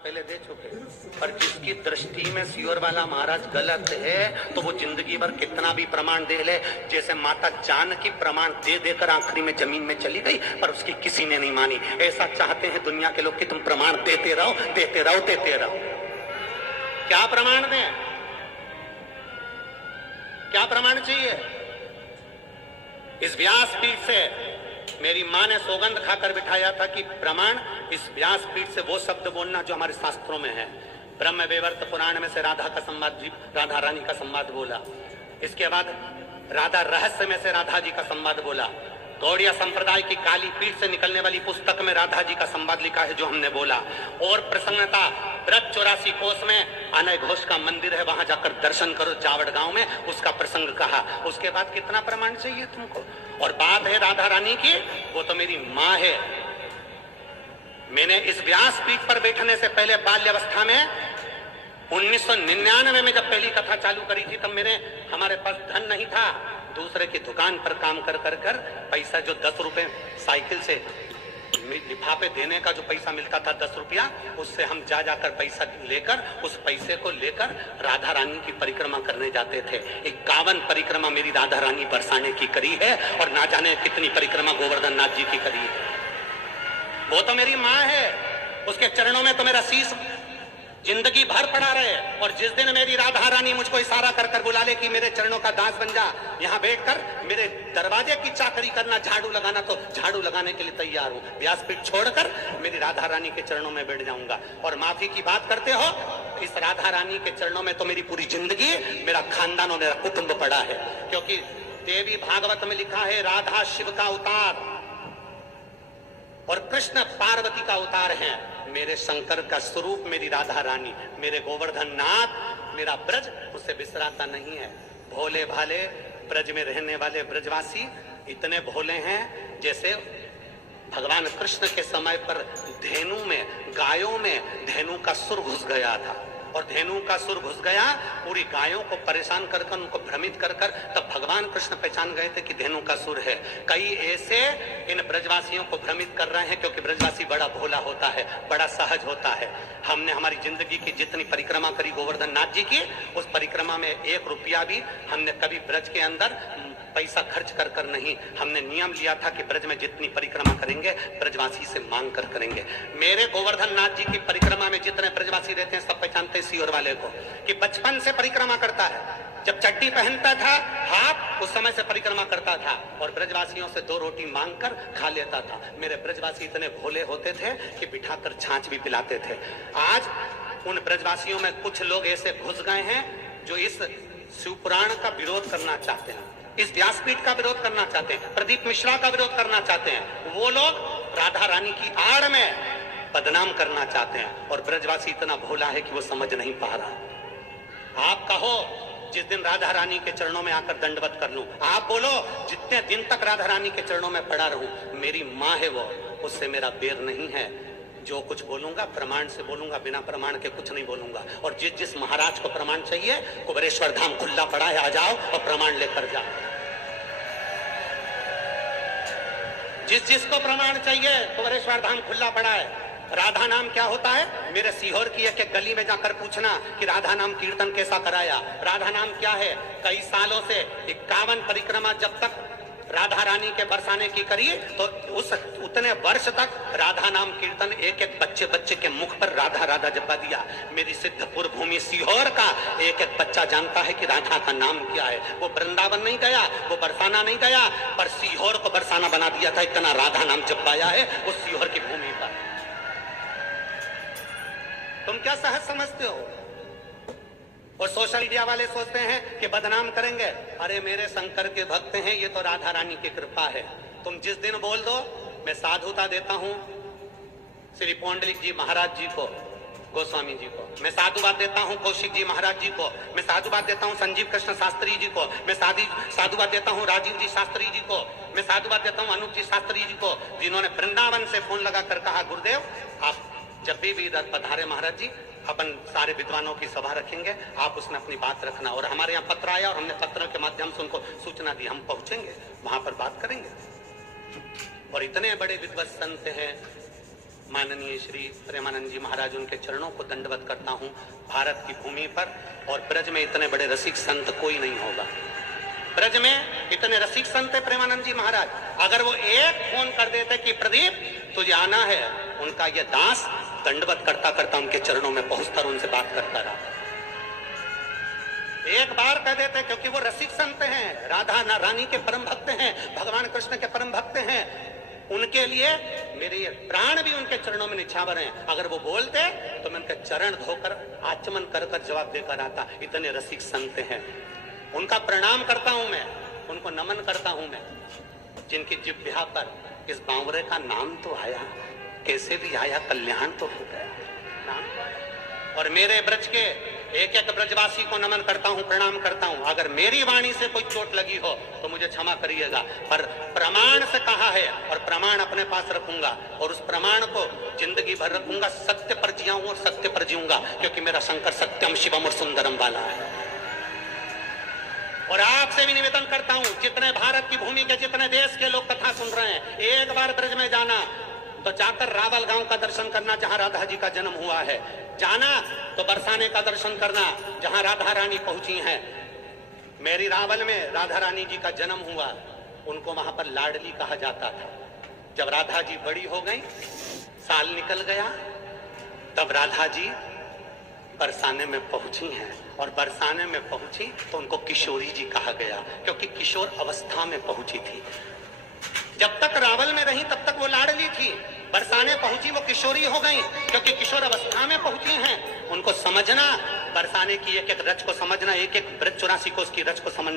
पहले दे चुके। पर जिसकी दृष्टि में सियोर वाला महाराज गलत है तो वो जिंदगी भर कितना भी प्रमाण दे ले। जैसे माता जानकी प्रमाण दे देकर आखिरी में जमीन में चली गई पर उसकी किसी ने नहीं मानी। ऐसा चाहते हैं दुनिया के लोग कि तुम प्रमाण देते रहो देते रहो देते रहो। क्या प्रमाण दें? क्या प्रमाण चाहिए? इस व्यासपीठ से मेरी मां ने सौगंध खाकर बिठाया था कि प्रमाण इस व्यासपीठ से वो शब्द बोलना जो हमारे शास्त्रों में है। ब्रह्म वैवर्त पुराण में से राधा का संवाद, राधा रानी का संवाद बोला। इसके बाद राधा रहस्य में से राधा जी का संवाद बोला। गौड़िया संप्रदाय की काली पीठ से निकलने वाली पुस्तक में राधा जी का संवाद लिखा है जो हमने बोला। और प्रसन्नता ब्रज 84 कोस में अनय घोष का मंदिर है, वहां जाकर दर्शन करो जावड़ गांव में, उसका प्रसंग कहा। उसके बाद कितना प्रमाण चाहिए तुमको? और बात है राधा रानी की, वो तो मेरी माँ है। मैंने इस व्यासपीठ पर बैठने से पहले बाल्यावस्था में 1999 में जब पहली कथा चालू करी थी तब हमारे पास धन नहीं था। दूसरे की दुकान पर काम कर पैसा जो 10 रुपए साइकिल से लिफाफे देने का जो पैसा मिलता था 10 रुपया, उससे हम जाकर पैसा लेकर उस पैसे को लेकर राधा रानी की परिक्रमा करने जाते थे। 51 परिक्रमा मेरी राधा रानी बरसाने की करी है और ना जाने कितनी परिक्रमा गोवर्धन नाथ जी की करी है। वो तो मेरी माँ है, उसके चरणों में तो मेरा शीश जिंदगी भर पड़ा रहे। और जिस दिन मेरी राधा रानी मुझको इशारा कर बुला ले कि मेरे चरणों का दास बन जा, यहाँ बैठकर मेरे दरवाजे की चाकरी करना, झाड़ू लगाना, तो झाड़ू लगाने के लिए तैयार हूँ। व्यासपीठ छोड़कर मेरी राधा रानी के चरणों में बैठ जाऊंगा। और माफी की बात करते हो, इस राधा रानी के चरणों में तो मेरी पूरी जिंदगी, मेरा खानदान और मेरा कुटुंब पड़ा है। क्योंकि देवी भागवत में लिखा है राधा शिव का अवतार और कृष्ण पार्वती का अवतार है। मेरे शंकर का स्वरूप मेरी राधा रानी, मेरे गोवर्धन नाथ, मेरा ब्रज उससे बिसराता नहीं है। भोले भाले ब्रज में रहने वाले ब्रजवासी इतने भोले हैं जैसे भगवान कृष्ण के समय पर धेनु में, गायों में धेनु का सुर घुस गया था। और धेनु का सुर घुस गया, पूरी गायों को परेशान कर उनको भ्रमित कर तब भगवान कृष्ण पहचान गए थे कि धेनु का सुर है। कई ऐसे इन ब्रजवासियों को भ्रमित कर रहे हैं क्योंकि ब्रजवासी बड़ा भोला होता है, बड़ा सहज होता है। हमने हमारी जिंदगी की जितनी परिक्रमा करी गोवर्धन नाथ जी की, उस परिक्रमा में 1 रुपया भी हमने कभी ब्रज के अंदर पैसा खर्च कर नहीं। हमने नियम लिया था कि ब्रज में जितनी परिक्रमा करेंगे ब्रजवासी से मांग कर करेंगे। मेरे गोवर्धन नाथ जी की परिक्रमा में जितने ब्रजवासी रहते हैं सब पहचानते हैं सियोर वाले को कि बचपन से परिक्रमा करता है। जब चड्डी पहनता था हाफ, उस समय से परिक्रमा करता था और ब्रजवासियों से 2 रोटी मांग कर खा लेता था। मेरे ब्रजवासी इतने भोले होते थे कि बिठाकर छाछ भी पिलाते थे। आज उन ब्रजवासियों में कुछ लोग ऐसे घुस गए हैं जो इस शिवपुराण का विरोध करना चाहते हैं, इस व्यासपीठ का विरोध करना चाहते हैं, प्रदीप मिश्रा का विरोध करना चाहते हैं। वो लोग राधा रानी की आड़ में बदनाम करना चाहते हैं और ब्रजवासी इतना भोला है कि वो समझ नहीं पा रहा। आप कहो जिस दिन राधा रानी के चरणों में आकर दंडवत कर लूं, आप बोलो जितने दिन तक राधा रानी के चरणों में पड़ा रहूं, मेरी माँ है वो, उससे मेरा बैर नहीं है। जो कुछ बोलूंगा प्रमाण से बोलूंगा, बिना प्रमाण के कुछ नहीं बोलूंगा। और जिस महाराज को प्रमाण चाहिए, कुबेरेश्वर धाम खुला पड़ा है, आ जाओ और प्रमाण लेकर जाओ। जिसको प्रमाण चाहिए, कुबेरेश्वर धाम खुला पड़ा है। राधा नाम क्या होता है? मेरे सीहोर की एक गली में जाकर पूछना कि राधा नाम कीर्तन कैसा कराया। राधा नाम क्या है? कई सालों से 51 परिक्रमा जब तक राधा रानी के बरसाने की करी तो उतने वर्ष तक राधा नाम कीर्तन एक बच्चे के मुख पर राधा राधा जपा दिया। मेरी सिद्धपुर भूमि सीहोर का एक बच्चा जानता है कि राधा का नाम क्या है। वो वृंदावन नहीं गया, वो बरसाना नहीं गया, पर सीहोर को बरसाना बना दिया था। इतना राधा नाम जपाया है उस सीहोर की भूमि पर। तुम क्या सहज समझते हो? और सोशल मीडिया वाले सोचते हैं कि बदनाम करेंगे। अरे मेरे शंकर के भक्त हैं, ये तो राधा रानी की कृपा है। तुम जिस दिन बोल दो, मैं साधुता देता हूं श्री पौंडलिक जी महाराज जी को, गोस्वामी जी को, मैं साधुवाद देता हूं कौशिक जी महाराज जी को, मैं साधुवाद देता हूं संजीव कृष्ण शास्त्री जी को, मैं साधुवाद देता हूं राजीव जी शास्त्री जी को, मैं साधुवाद देता हूं अनूप जी शास्त्री जी को, जिन्होंने वृंदावन से फोन लगाकर कहा गुरुदेव आप जब भी इधर पधारे महाराज जी, अपन सारे विद्वानों की सभा रखेंगे, आप उसमें अपनी बात रखना। और हमारे यहाँ पत्र आया और हमने पत्र के माध्यम से उनको सूचना दी, हम पहुंचेंगे, वहां पर बात करेंगे। और इतने बड़े विद्वत संत हैं, माननीय श्री प्रेमानंद जी महाराज उनके चरणों को दंडवत करता हूँ भारत की भूमि पर। और ब्रज में इतने बड़े रसिक संत कोई नहीं होगा। ब्रज में इतने रसिक संत है प्रेमानंद जी महाराज, अगर वो एक फोन कर देते कि प्रदीप तुझे आना है, उनका ये दास दंडवत करता करता उनके चरणों में पहुंचकर उनसे बात करता रहा। एक बार कह देते, क्योंकि वो रसिक संत हैं, राधा रानी के परम भक्त हैं, भगवान कृष्ण के परम भक्त हैं। उनके लिए मेरे ये प्राण भी उनके चरणों में निछावर हैं। अगर वो बोलते तो मैं उनके चरण धोकर आचमन कर कर जवाब देकर आता। इतने रसिक संत हैं, उनका प्रणाम करता हूं मैं, उनको नमन करता हूं मैं, जिनकी जिह्वा पर इस बावरे का नाम तो आया, कैसे भी आया, कल्याण तो हो गया, नाम तो आया। और मेरे ब्रज के एक एक ब्रजवासी को नमन करता हूं, प्रणाम करता हूं। अगर मेरी वाणी से कोई चोट लगी हो तो मुझे क्षमा करिएगा, पर प्रमाण से कहा है और प्रमाण अपने पास रखूंगा और उस प्रमाण को जिंदगी भर रखूंगा। सत्य पर जियाऊं और सत्य पर जीऊंगा, क्योंकि मेरा शंकर सत्यम शिवम और सुंदरम वाला है। और आपसे भी निवेदन करता हूं, जितने भारत की भूमि के जितने देश के लोग कथा सुन रहे हैं, एक बार ब्रज में जाना तो जाकर रावल गांव का दर्शन करना, जहां राधा जी का जन्म हुआ है। जाना तो बरसाने का दर्शन करना, जहां राधा रानी पहुंची हैं। मेरी रावल में राधा रानी जी का जन्म हुआ, उनको वहां पर लाडली कहा जाता था। जब राधा जी बड़ी हो गई, साल निकल गया, तब राधा जी बरसाने में पहुंची हैं। और बरसाने में पहुंची तो उनको किशोरी जी कहा गया, क्योंकि किशोर अवस्था में पहुंची थी। जब तक रावल में रही तब तक वो लाडली थी, बरसाने पहुंची वो किशोरी हो गई, क्योंकि किशोर अवस्था में पहुंची हैं। उनको समझना, बरसाने की एक एक रच को समझना, एक एक ब्रज 84 को उसकी रच को समझना।